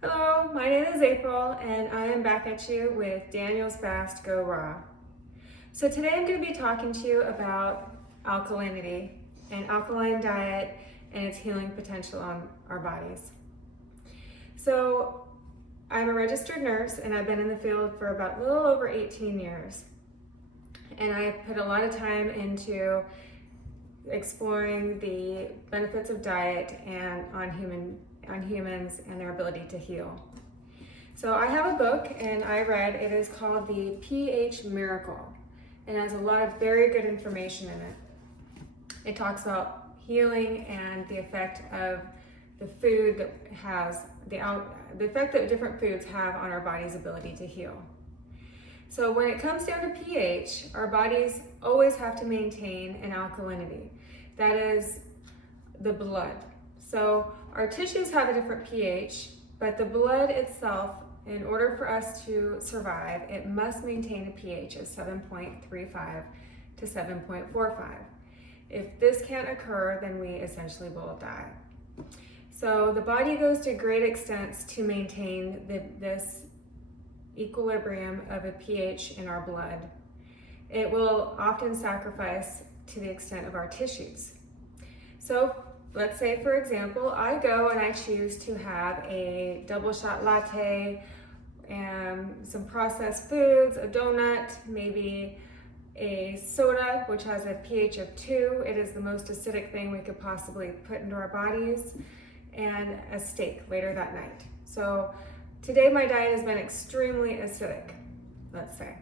Hello, my name is April and I am back at you with Daniel's Fast Go Raw. So today I'm going to be talking to you about alkalinity, an alkaline diet, and its healing potential on our bodies. So I'm a registered nurse and I've been in the field for about a little over 18 years. And I put a lot of time into exploring the benefits of diet and on humans and their ability to heal. So I have a book and I read, it is called The pH Miracle, and it has a lot of very good information in it. It talks about healing and the effect of the food that has, the effect that different foods have on our body's ability to heal. So when it comes down to pH, our bodies always have to maintain an alkalinity. That is the blood. So our tissues have a different pH, but the blood itself, in order for us to survive, it must maintain a pH of 7.35 to 7.45. If this can't occur, then we essentially will die. So the body goes to great extents to maintain this equilibrium of a pH in our blood. It will often sacrifice to the extent of our tissues. So let's say, for example, I go and I choose to have a double shot latte and some processed foods, a donut, maybe a soda, which has a pH of 2. It is the most acidic thing we could possibly put into our bodies, and a steak later that night. So today my diet has been extremely acidic, let's say.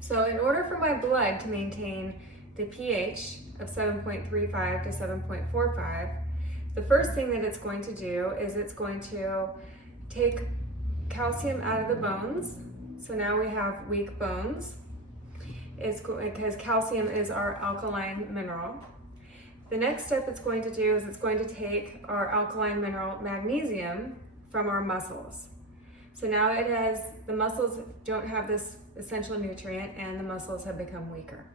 So in order for my blood to maintain the pH of 7.35 to 7.45, the first thing that it's going to do is it's going to take calcium out of the bones. So now we have weak bones, because calcium is our alkaline mineral. The next step it's going to do is it's going to take our alkaline mineral magnesium from our muscles. So now the muscles don't have this essential nutrient and the muscles have become weaker.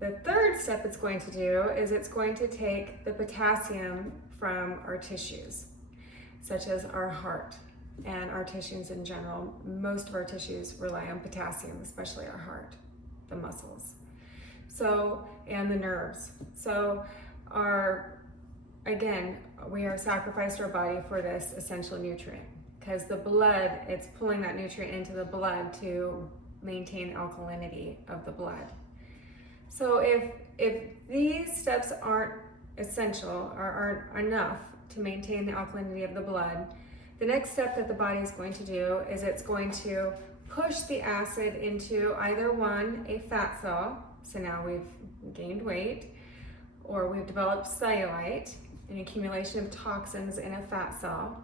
The third step it's going to do is it's going to take the potassium from our tissues, such as our heart and our tissues in general. Most of our tissues rely on potassium, especially our heart, the muscles, and the nerves. So we are sacrificed our body for this essential nutrient, because the blood, it's pulling that nutrient into the blood to maintain alkalinity of the blood. So if these steps aren't essential or aren't enough to maintain the alkalinity of the blood, the next step that the body is going to do is it's going to push the acid into either a fat cell, so now we've gained weight, or we've developed cellulite, an accumulation of toxins in a fat cell,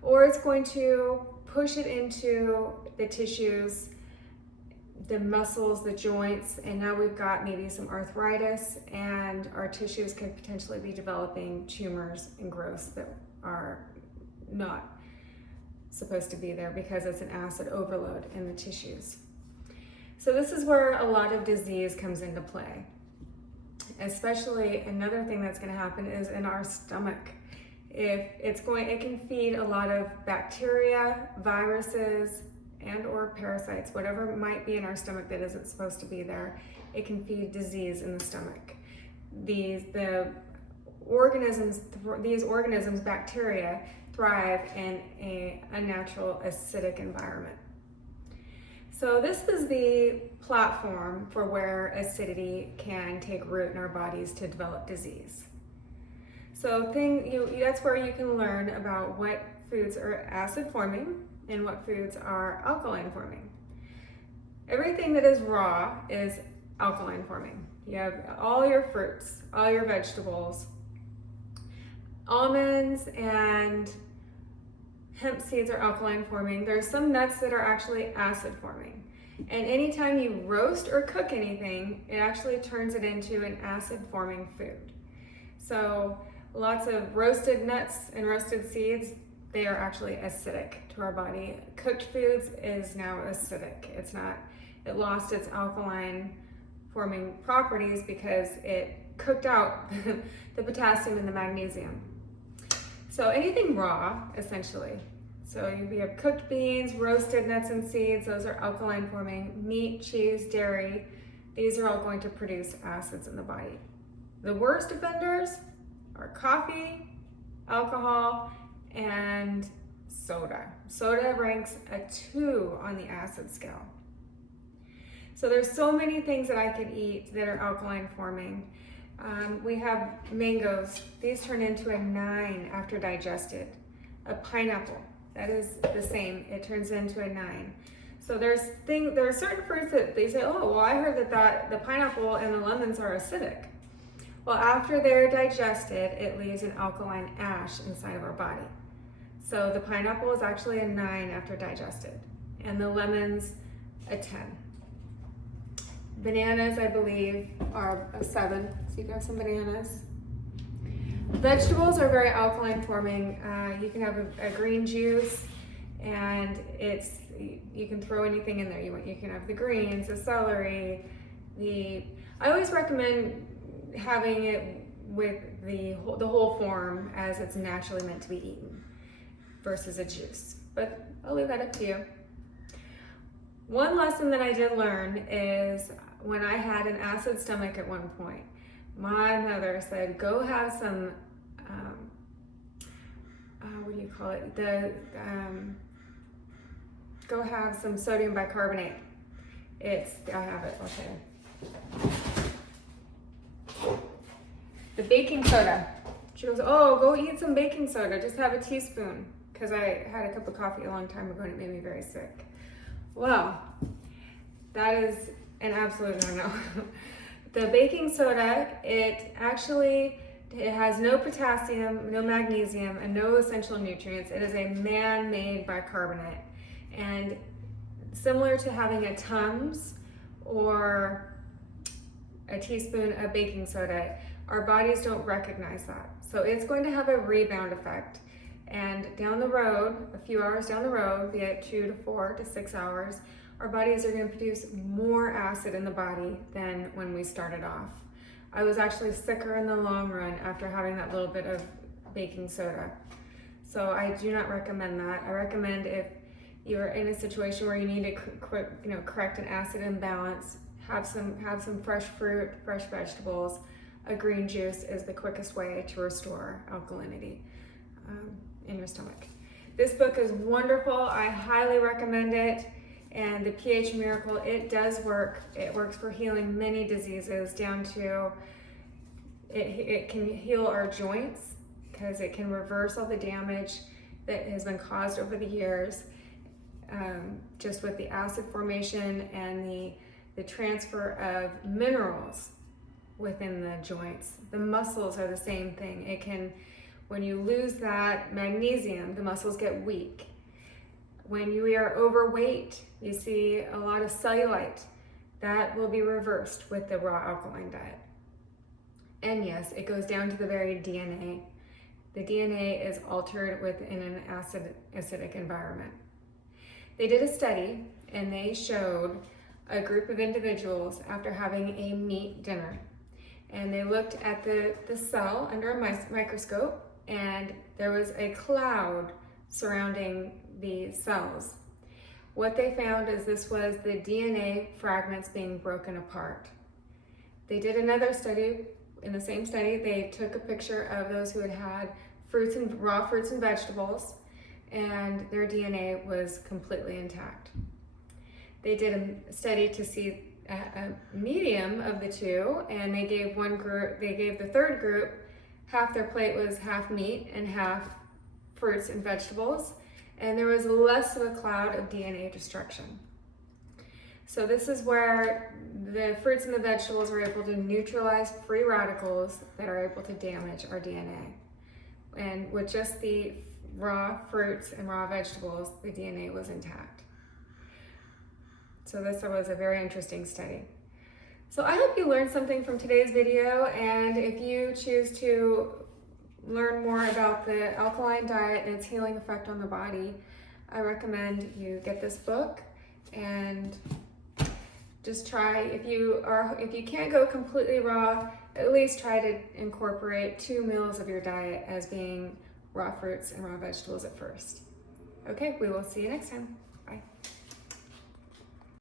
or it's going to push it into the tissues, the muscles, the joints, and now we've got maybe some arthritis, and our tissues could potentially be developing tumors and growths that are not supposed to be there because it's an acid overload in the tissues. So this is where a lot of disease comes into play. Especially another thing that's going to happen is in our stomach. It can feed a lot of bacteria, viruses, and or parasites, whatever might be in our stomach that isn't supposed to be there. It can feed disease in the stomach. These organisms, bacteria, thrive in a unnatural acidic environment. So this is the platform for where acidity can take root in our bodies to develop disease. So that's where you can learn about what foods are acid forming and what foods are alkaline forming. Everything that is raw is alkaline forming. You have all your fruits, all your vegetables, almonds and hemp seeds are alkaline forming. There's some nuts that are actually acid forming. And anytime you roast or cook anything, it actually turns it into an acid forming food. So lots of roasted nuts and roasted seeds, they are actually acidic to our body. Cooked foods is now acidic. It lost its alkaline forming properties because it cooked out the potassium and the magnesium. So anything raw, essentially. So we have cooked beans, roasted nuts and seeds, those are alkaline forming. Meat, cheese, dairy, these are all going to produce acids in the body. The worst offenders are coffee, alcohol, and soda. Soda ranks a 2 on the acid scale. So there's so many things that I could eat that are alkaline forming. We have mangoes. These turn into a 9 after digested. A pineapple, that is the same. It turns into a 9. So there are certain fruits that they say, oh, well, I heard that the pineapple and the lemons are acidic. Well, after they're digested, it leaves an alkaline ash inside of our body. So the pineapple is actually a 9 after digested, and the lemons a 10. Bananas, I believe, are a 7. So you can have some bananas. Vegetables are very alkaline forming. You can have a green juice, and you can throw anything in there you want. You can have the greens, the celery. I always recommend having it with the whole form as it's naturally meant to be eaten versus a juice. But I'll leave that up to you. One lesson that I did learn is when I had an acid stomach at one point, my mother said, go have some, what do you call it? Go have some sodium bicarbonate. I have it, okay. The baking soda. She goes, oh, go eat some baking soda. Just have a teaspoon. Because I had a cup of coffee a long time ago and it made me very sick. Well, that is an absolute no-no. The baking soda, it has no potassium, no magnesium, and no essential nutrients. It is a man-made bicarbonate. And similar to having a Tums or a teaspoon of baking soda, our bodies don't recognize that. So it's going to have a rebound effect. And down the road, a few hours down the road, be it 2 to 4 to 6 hours, our bodies are going to produce more acid in the body than when we started off. I was actually sicker in the long run after having that little bit of baking soda. So I do not recommend that. I recommend if you're in a situation where you need to correct an acid imbalance, have some fresh fruit, fresh vegetables. A green juice is the quickest way to restore alkalinity in your stomach. This book is wonderful. I highly recommend it. And the pH Miracle, it does work. It works for healing many diseases down to, it can heal our joints because it can reverse all the damage that has been caused over the years just with the acid formation and the transfer of minerals within the joints. The muscles are the same thing. When you lose that magnesium, the muscles get weak. When you are overweight, you see a lot of cellulite. That will be reversed with the raw alkaline diet. And yes, it goes down to the very DNA. The DNA is altered within an acidic environment. They did a study and they showed a group of individuals after having a meat dinner. And they looked at the cell under a microscope, and there was a cloud surrounding the cells. What they found is this was the DNA fragments being broken apart. They did another study. In the same study, they took a picture of those who had had raw fruits and vegetables, and their DNA was completely intact. They did a study to see a medium of the two, and they gave the third group, half their plate was half meat and half fruits and vegetables, and there was less of a cloud of DNA destruction. So this is where the fruits and the vegetables are able to neutralize free radicals that are able to damage our DNA. And with just the raw fruits and raw vegetables, the DNA was intact. So this was a very interesting study. So I hope you learned something from today's video, and if you choose to learn more about the alkaline diet and its healing effect on the body, I recommend you get this book and just try, if you can't go completely raw, at least try to incorporate 2 meals of your diet as being raw fruits and raw vegetables at first. Okay, we will see you next time. Bye.